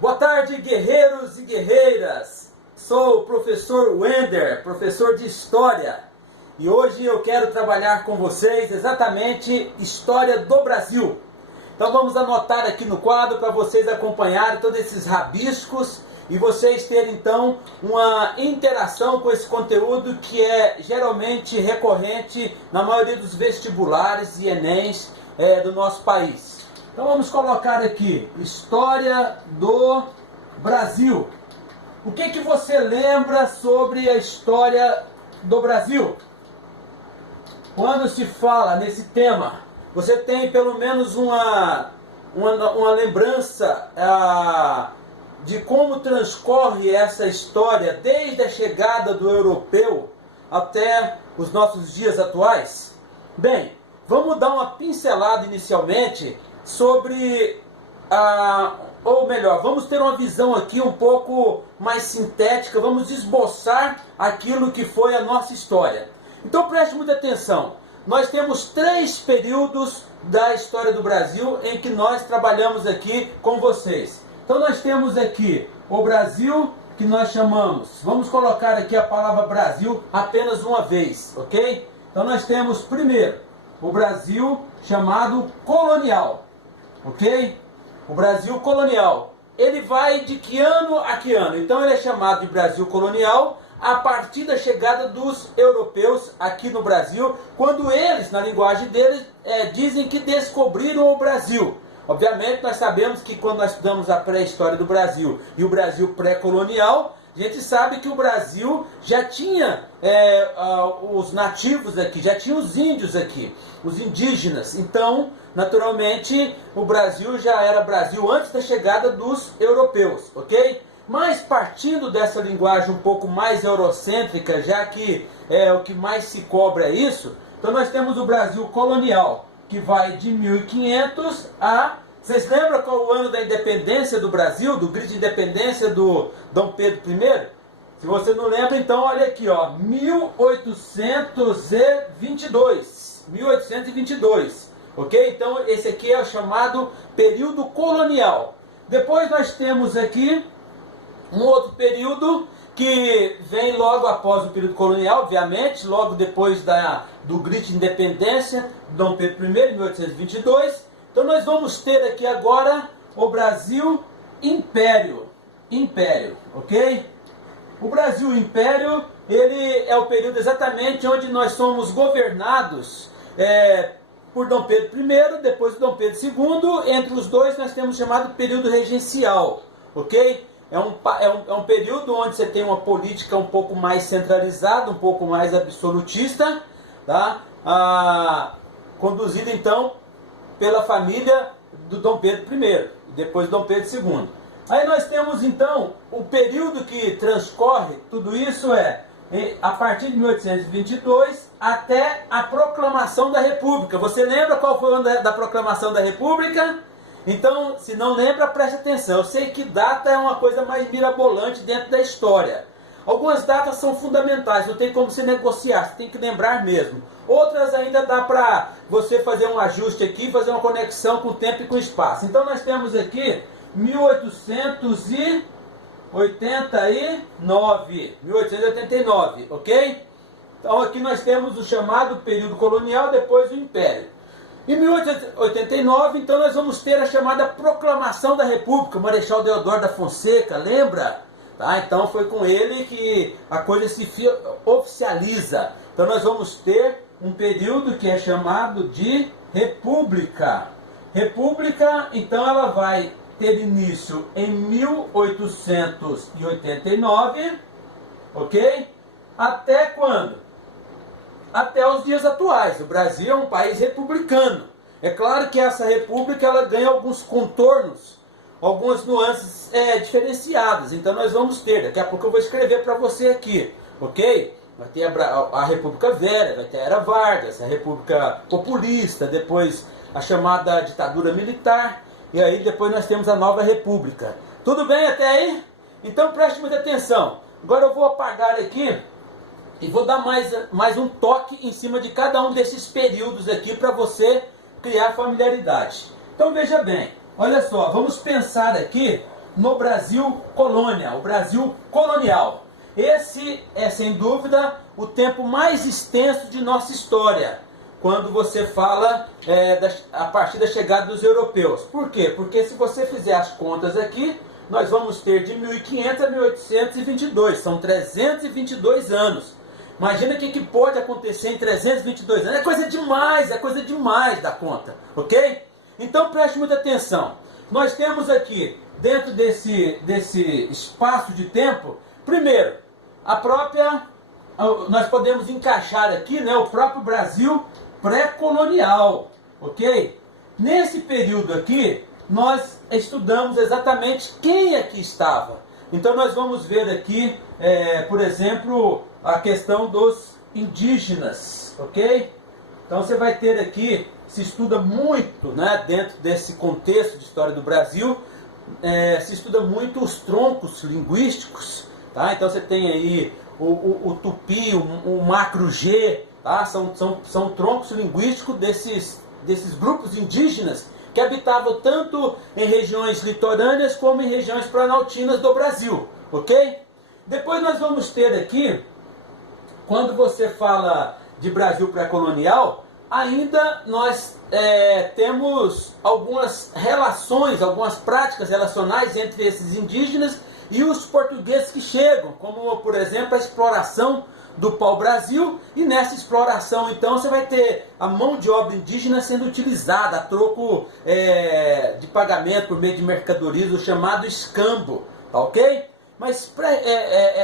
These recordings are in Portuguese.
Boa tarde, guerreiros e guerreiras. Sou o professor Wender, professor de História. E hoje eu quero trabalhar com vocês exatamente História do Brasil. Então vamos anotar aqui no quadro para vocês acompanharem todos esses rabiscos e vocês terem então uma interação com esse conteúdo que é geralmente recorrente na maioria dos vestibulares e Enems do nosso país. Então vamos colocar aqui, História do Brasil. O que você lembra sobre a história do Brasil? Quando se fala nesse tema, você tem pelo menos uma lembrança de como transcorre essa história desde a chegada do europeu até os nossos dias atuais? Bem, vamos dar uma pincelada inicialmente sobre ou melhor, vamos ter uma visão aqui um pouco mais sintética, vamos esboçar aquilo que foi a nossa história. Então preste muita atenção, nós temos 3 períodos da história do Brasil em que nós trabalhamos aqui com vocês. Então nós temos aqui o Brasil que nós chamamos, vamos colocar aqui a palavra Brasil apenas uma vez, ok? Então nós temos primeiro o Brasil chamado colonial. Ok? O Brasil colonial. Ele vai de que ano a que ano? Então ele é chamado de Brasil colonial a partir da chegada dos europeus aqui no Brasil, quando eles, na linguagem deles, dizem que descobriram o Brasil. Obviamente nós sabemos que quando nós estudamos a pré-história do Brasil e o Brasil pré-colonial, a gente sabe que o Brasil já tinha os nativos aqui, já tinha os índios aqui, os indígenas. Então, naturalmente, o Brasil já era Brasil antes da chegada dos europeus, ok? Mas partindo dessa linguagem um pouco mais eurocêntrica, já que o que mais se cobra é isso, então nós temos o Brasil colonial, que vai de 1500 a... Vocês lembram qual o ano da independência do Brasil, do grito de independência do Dom Pedro I? Se você não lembra, então olha aqui, ó, 1822. 1822, ok? Então esse aqui é o chamado período colonial. Depois nós temos aqui um outro período que vem logo após o período colonial, obviamente, logo depois do grito de independência do Dom Pedro I, 1822. Então nós vamos ter aqui agora o Brasil Império. Império, ok? O Brasil Império, ele é o período exatamente onde nós somos governados por Dom Pedro I, depois do Dom Pedro II. Entre os dois nós temos o chamado período regencial, ok? É um período onde você tem uma política um pouco mais centralizada, um pouco mais absolutista, tá? Conduzida então pela família do Dom Pedro I, depois do Dom Pedro II. Aí nós temos então o período que transcorre, tudo isso a partir de 1822 até a proclamação da República. Você lembra qual foi o ano da proclamação da República? Então, se não lembra, preste atenção. Eu sei que data é uma coisa mais mirabolante dentro da história. Algumas datas são fundamentais, não tem como se negociar, você tem que lembrar mesmo. Outras ainda dá para você fazer um ajuste aqui, fazer uma conexão com o tempo e com o espaço. Então nós temos aqui 1889, ok? Então aqui nós temos o chamado período colonial, depois o Império. Em 1889, então nós vamos ter a chamada Proclamação da República, Marechal Deodoro da Fonseca, lembra? Tá? Então foi com ele que a coisa se oficializa. Então nós vamos ter um período que é chamado de República. República, então ela vai ter início em 1889, ok? Até quando? Até os dias atuais. O Brasil é um país republicano. É claro que essa república ela ganha alguns contornos, algumas nuances diferenciadas. Então nós vamos ter, daqui a pouco eu vou escrever para você aqui, ok? Vai ter a República Velha, vai ter a Era Vargas, a República Populista, depois a chamada ditadura militar, e aí depois nós temos a Nova República. Tudo bem até aí? Então preste muita atenção. Agora eu vou apagar aqui e vou dar mais um toque em cima de cada um desses períodos aqui para você criar familiaridade. Então veja bem, olha só, vamos pensar aqui no Brasil colônia, o Brasil colonial. Esse é, sem dúvida, o tempo mais extenso de nossa história, quando você fala a partir da chegada dos europeus. Por quê? Porque se você fizer as contas aqui, nós vamos ter de 1500 a 1822, são 322 anos. Imagina o que pode acontecer em 322 anos. É coisa demais da conta, ok? Então preste muita atenção. Nós temos aqui, dentro desse espaço de tempo, primeiro, nós podemos encaixar aqui, né, o próprio Brasil pré-colonial, ok? Nesse período aqui, nós estudamos exatamente quem aqui estava. Então nós vamos ver aqui, por exemplo, a questão dos indígenas, ok? Então você vai ter aqui, se estuda muito, né, dentro desse contexto de história do Brasil, se estuda muito os troncos linguísticos, tá? Então você tem aí o Tupi, o Macro G, tá? São troncos linguísticos desses grupos indígenas que habitavam tanto em regiões litorâneas como em regiões planaltinas do Brasil, ok? Depois nós vamos ter aqui, quando você fala de Brasil pré-colonial, ainda nós temos algumas relações, algumas práticas relacionais entre esses indígenas e os portugueses que chegam, como, por exemplo, a exploração do pau-brasil, e nessa exploração, então, você vai ter a mão de obra indígena sendo utilizada a troco de pagamento por meio de mercadorias, o chamado escambo, tá ok? Mas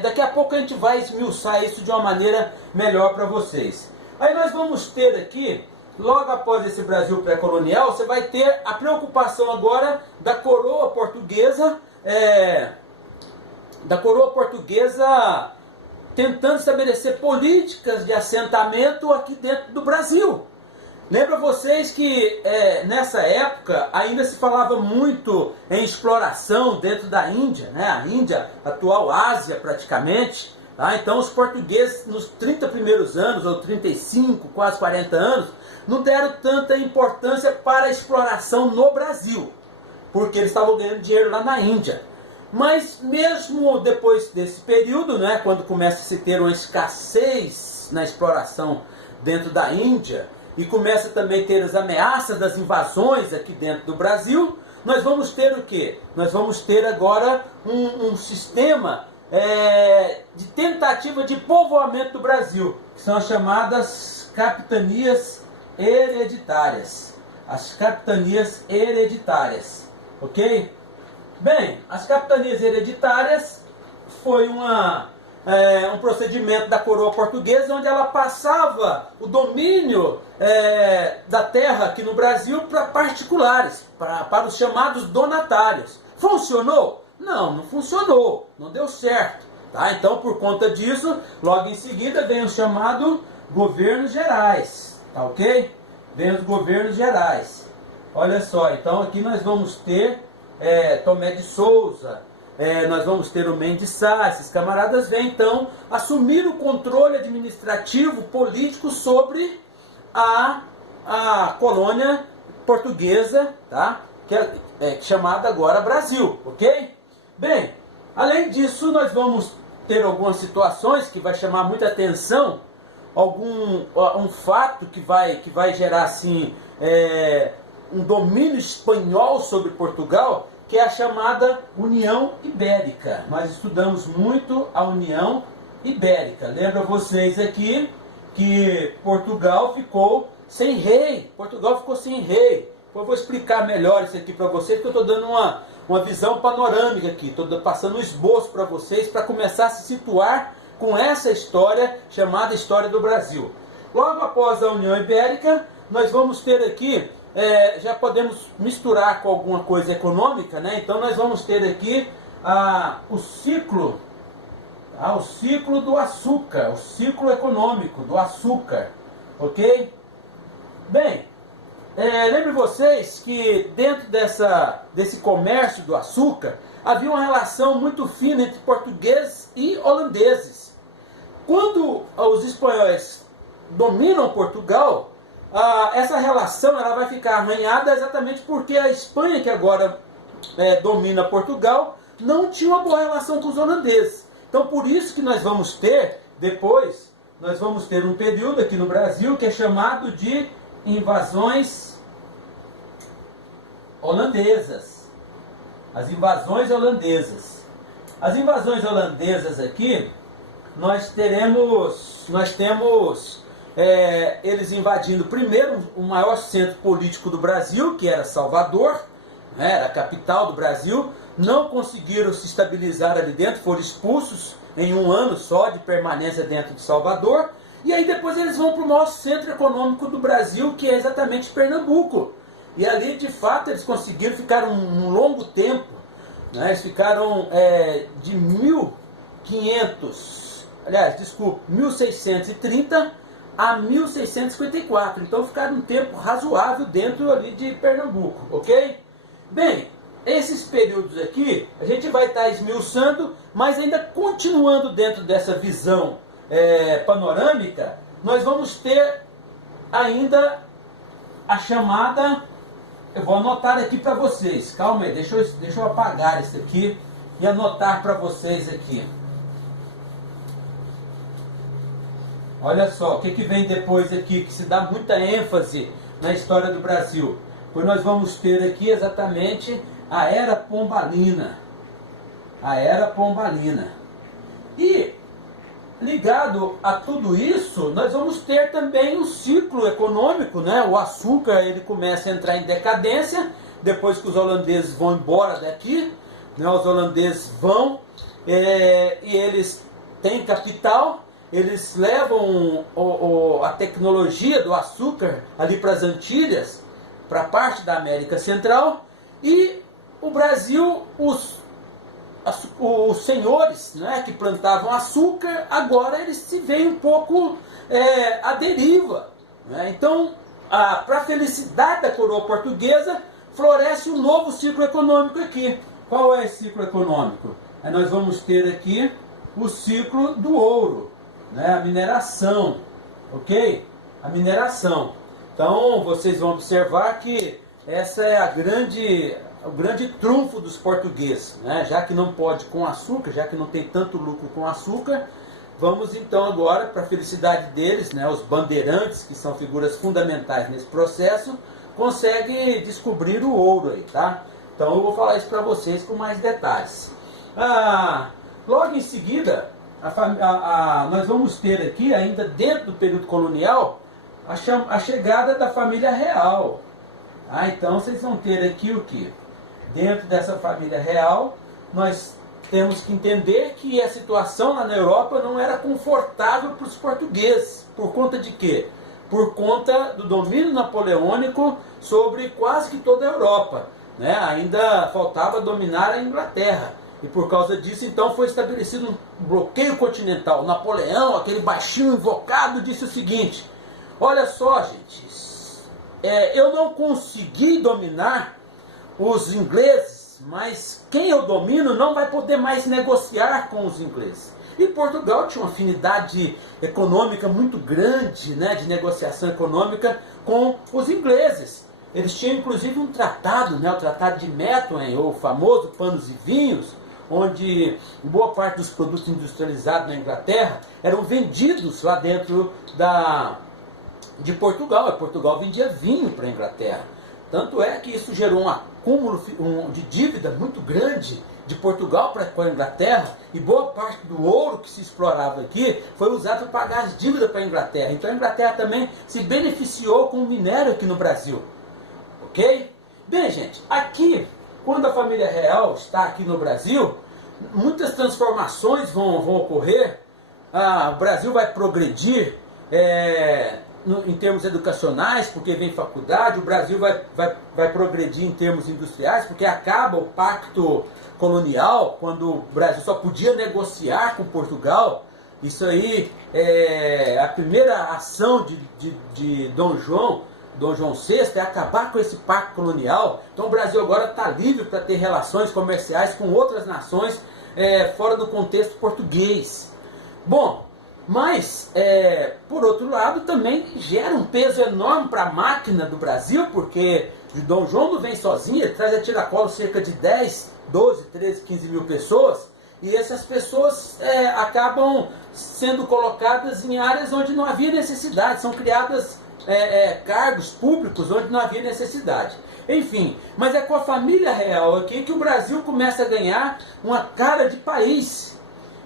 daqui a pouco a gente vai esmiuçar isso de uma maneira melhor para vocês. Aí nós vamos ter aqui, logo após esse Brasil pré-colonial, você vai ter a preocupação agora da coroa portuguesa, tentando estabelecer políticas de assentamento aqui dentro do Brasil. Lembra vocês que nessa época ainda se falava muito em exploração dentro da Índia, né? A Índia, atual Ásia praticamente. Tá? Então os portugueses nos 30 primeiros anos, ou 35, quase 40 anos, não deram tanta importância para a exploração no Brasil, porque eles estavam ganhando dinheiro lá na Índia. Mas mesmo depois desse período, né, quando começa a se ter uma escassez na exploração dentro da Índia, e começa também a ter as ameaças das invasões aqui dentro do Brasil, nós vamos ter o quê? Nós vamos ter agora um sistema de tentativa de povoamento do Brasil, que são as chamadas capitanias hereditárias. As capitanias hereditárias, ok? Bem, as capitanias hereditárias foi um procedimento da coroa portuguesa, onde ela passava o domínio da terra aqui no Brasil para particulares, para os chamados donatários. Funcionou? Não funcionou, não deu certo. Tá? Então, por conta disso, logo em seguida vem o chamado governos gerais, tá ok? Vem os governos gerais. Olha só, então aqui nós vamos ter Tomé de Souza, nós vamos ter o Mendes Sá, esses camaradas vêm então assumir o controle administrativo, político sobre a colônia portuguesa, tá? Que é chamada agora Brasil, ok? Bem, além disso nós vamos ter algumas situações que vai chamar muita atenção, um fato que vai gerar assim um domínio espanhol sobre Portugal, que é a chamada União Ibérica. Nós estudamos muito a União Ibérica. Lembra vocês aqui que Portugal ficou sem rei. Eu vou explicar melhor isso aqui para vocês, porque eu estou dando uma visão panorâmica aqui. Estou passando um esboço para vocês, para começar a se situar com essa história chamada História do Brasil. Logo após a União Ibérica, nós vamos ter aqui, já podemos misturar com alguma coisa econômica, né? Então nós vamos ter aqui o ciclo do açúcar, o ciclo econômico do açúcar, ok? Bem, lembre vocês que dentro desse comércio do açúcar havia uma relação muito fina entre portugueses e holandeses. Quando os espanhóis dominam Portugal, essa relação ela vai ficar arranhada exatamente porque a Espanha, que agora domina Portugal, não tinha uma boa relação com os holandeses. Então por isso que nós vamos ter, depois, nós vamos ter um período aqui no Brasil que é chamado de invasões holandesas. As invasões holandesas. As invasões holandesas aqui, nós temos eles invadindo primeiro o maior centro político do Brasil, que era Salvador, né, era a capital do Brasil. Não conseguiram se estabilizar ali dentro, foram expulsos em um ano só de permanência dentro de Salvador. E aí depois eles vão para o maior centro econômico do Brasil, que é exatamente Pernambuco. E ali, de fato, eles conseguiram ficar um longo tempo, né? Eles ficaram de 1630 a 1654. Então ficaram um tempo razoável dentro ali de Pernambuco, ok? Bem, esses períodos aqui a gente vai estar esmiuçando, mas ainda continuando dentro dessa visão panorâmica, nós vamos ter ainda a chamada... Eu vou anotar aqui para vocês. Calma aí, deixa eu apagar isso aqui e anotar para vocês aqui. Olha só, o que vem depois aqui, que se dá muita ênfase na história do Brasil. Pois nós vamos ter aqui exatamente a Era Pombalina. A Era Pombalina. E, ligado a tudo isso, nós vamos ter também um ciclo econômico, né? O açúcar ele começa a entrar em decadência, depois que os holandeses vão embora daqui, né? Os holandeses vão e eles têm capital, eles levam a tecnologia do açúcar ali para as Antilhas, para parte da América Central, e o Brasil, os senhores, né, que plantavam açúcar, agora eles se veem um pouco à deriva, né? Então, para a felicidade da coroa portuguesa, floresce um novo ciclo econômico aqui. Qual é esse ciclo econômico? Nós vamos ter aqui o ciclo do ouro, né, a mineração, ok? A mineração. Então, vocês vão observar que essa é o grande trunfo dos portugueses, né? Já que não pode com açúcar, já que não tem tanto lucro com açúcar, vamos então agora, para a felicidade deles, né? Os bandeirantes, que são figuras fundamentais nesse processo, conseguem descobrir o ouro aí, tá? Então eu vou falar isso para vocês com mais detalhes. Logo em seguida, nós vamos ter aqui, ainda dentro do período colonial, a chegada da família real. Então vocês vão ter aqui o que? Dentro dessa família real, nós temos que entender que a situação lá na Europa não era confortável para os portugueses. Por conta de quê? Por conta do domínio napoleônico sobre quase que toda a Europa, né? Ainda faltava dominar a Inglaterra. E por causa disso, então, foi estabelecido um bloqueio continental. Napoleão, aquele baixinho invocado, disse o seguinte: olha só, gente, eu não consegui dominar os ingleses, mas quem eu domino não vai poder mais negociar com os ingleses. E Portugal tinha uma afinidade econômica muito grande, né, de negociação econômica com os ingleses. Eles tinham inclusive um tratado, né, o Tratado de Methuen, ou o famoso Panos e Vinhos, onde boa parte dos produtos industrializados na Inglaterra eram vendidos lá dentro de Portugal. E Portugal vendia vinho para a Inglaterra. Tanto é que isso gerou um acúmulo de dívida muito grande de Portugal para a Inglaterra, e boa parte do ouro que se explorava aqui foi usado para pagar as dívidas para a Inglaterra. Então a Inglaterra também se beneficiou com o minério aqui no Brasil. Ok? Bem, gente, aqui, quando a família real está aqui no Brasil, muitas transformações vão ocorrer. O Brasil vai progredir em termos educacionais, porque vem faculdade. O Brasil vai progredir em termos industriais, porque acaba o pacto colonial, quando o Brasil só podia negociar com Portugal. Isso aí é a primeira ação de Dom João VI, é acabar com esse pacto colonial. Então o Brasil agora está livre para ter relações comerciais com outras nações fora do contexto português. Bom, Mas, por outro lado, também gera um peso enorme para a máquina do Brasil, porque o Dom João não vem sozinho, ele traz a tiracolo cerca de 10, 12, 13, 15 mil pessoas, e essas pessoas acabam sendo colocadas em áreas onde não havia necessidade, são criadas cargos públicos onde não havia necessidade. Enfim, mas é com a família real aqui que o Brasil começa a ganhar uma cara de país.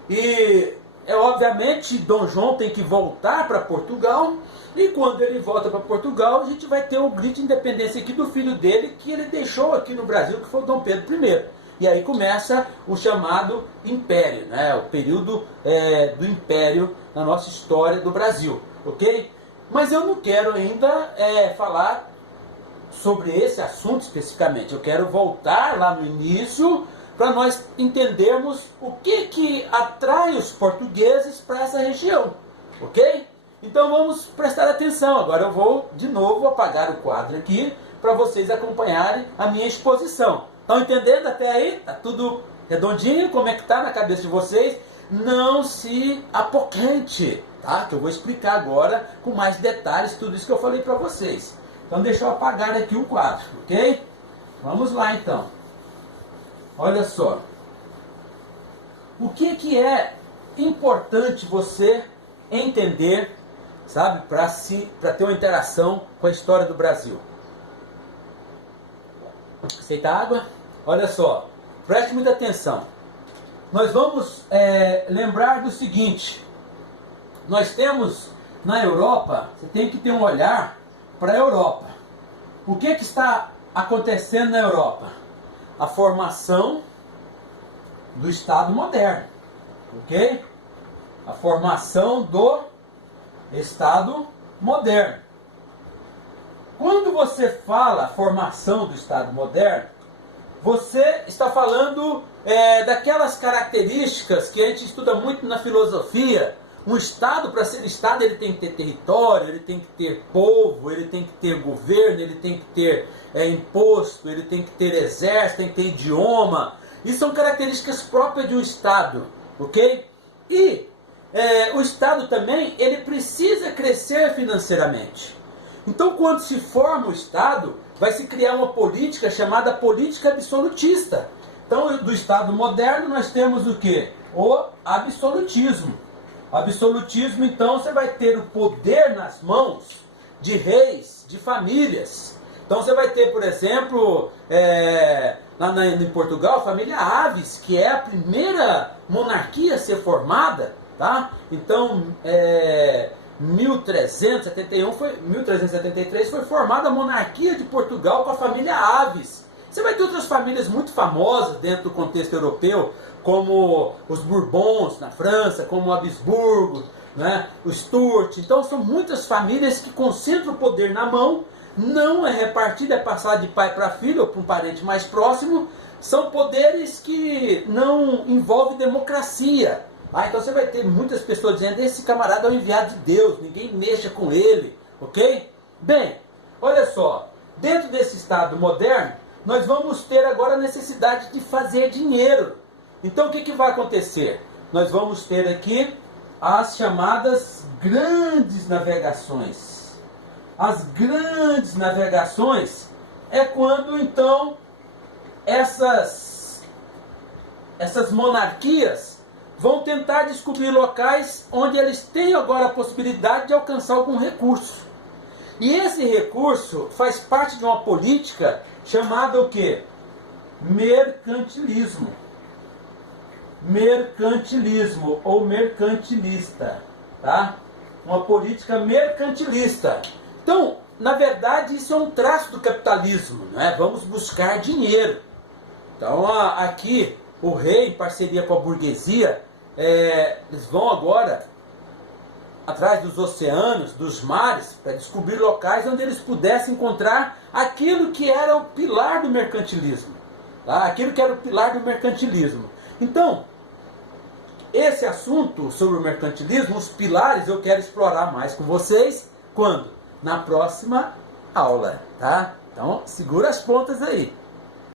E obviamente Dom João tem que voltar para Portugal, e quando ele volta para Portugal, a gente vai ter o grito de independência aqui do filho dele, que ele deixou aqui no Brasil, que foi o Dom Pedro I. E aí começa o chamado Império, né? O período do Império na nossa história do Brasil, ok? Mas eu não quero ainda falar sobre esse assunto especificamente. Eu quero voltar lá no início para nós entendermos o que atrai os portugueses para essa região, ok? Então vamos prestar atenção. Agora eu vou de novo apagar o quadro aqui para vocês acompanharem a minha exposição. Estão entendendo até aí? Está tudo redondinho? Como é que está na cabeça de vocês? Não se apoquente, tá? Que eu vou explicar agora com mais detalhes tudo isso que eu falei para vocês. Então deixa eu apagar aqui o quadro, ok? Vamos lá então. Olha só. O que é importante você entender, sabe, para ter uma interação com a história do Brasil? Aceita água? Olha só, preste muita atenção. Nós vamos lembrar do seguinte: nós temos na Europa, você tem que ter um olhar para a Europa. O que está acontecendo na Europa? A formação do Estado moderno, ok? A formação do Estado moderno. Quando você fala formação do Estado moderno, você está falando daquelas características que a gente estuda muito na filosofia. Um Estado, para ser Estado, ele tem que ter território, ele tem que ter povo, ele tem que ter governo, ele tem que ter imposto, ele tem que ter exército, tem que ter idioma. Isso são características próprias de um Estado, ok? E o Estado também, ele precisa crescer financeiramente. Então, quando se forma o Estado, vai se criar uma política chamada política absolutista. Então, do Estado moderno, nós temos o quê? O absolutismo. O absolutismo, então, você vai ter o poder nas mãos de reis, de famílias. Então, você vai ter, por exemplo, lá em Portugal, a família Aves, que é a primeira monarquia a ser formada, tá? Então, 1373 foi formada a monarquia de Portugal com a família Aves. Você vai ter outras famílias muito famosas dentro do contexto europeu, como os Bourbons na França, como o Habsburgo, né, o Stuart. Então são muitas famílias que concentram o poder na mão, não é repartido, é passado de pai para filho ou para um parente mais próximo. São poderes que não envolvem democracia. Então você vai ter muitas pessoas dizendo: esse camarada é o enviado de Deus, ninguém mexa com ele, ok? Bem, olha só, dentro desse Estado moderno, nós vamos ter agora a necessidade de fazer dinheiro. Então o que vai acontecer? Nós vamos ter aqui as chamadas grandes navegações. As grandes navegações é quando então essas monarquias vão tentar descobrir locais onde eles têm agora a possibilidade de alcançar algum recurso. E esse recurso faz parte de uma política chamada o quê? Mercantilismo. Mercantilismo ou mercantilista, tá? Uma política mercantilista. Então, na verdade, isso é um traço do capitalismo, né? Vamos buscar dinheiro. Então, aqui, o rei, em parceria com a burguesia, eles vão agora atrás dos oceanos, dos mares, para descobrir locais onde eles pudessem encontrar aquilo que era o pilar do mercantilismo. Tá? Aquilo que era o pilar do mercantilismo. Então, esse assunto sobre o mercantilismo, os pilares, eu quero explorar mais com vocês. Quando? Na próxima aula, tá? Então, segura as pontas aí.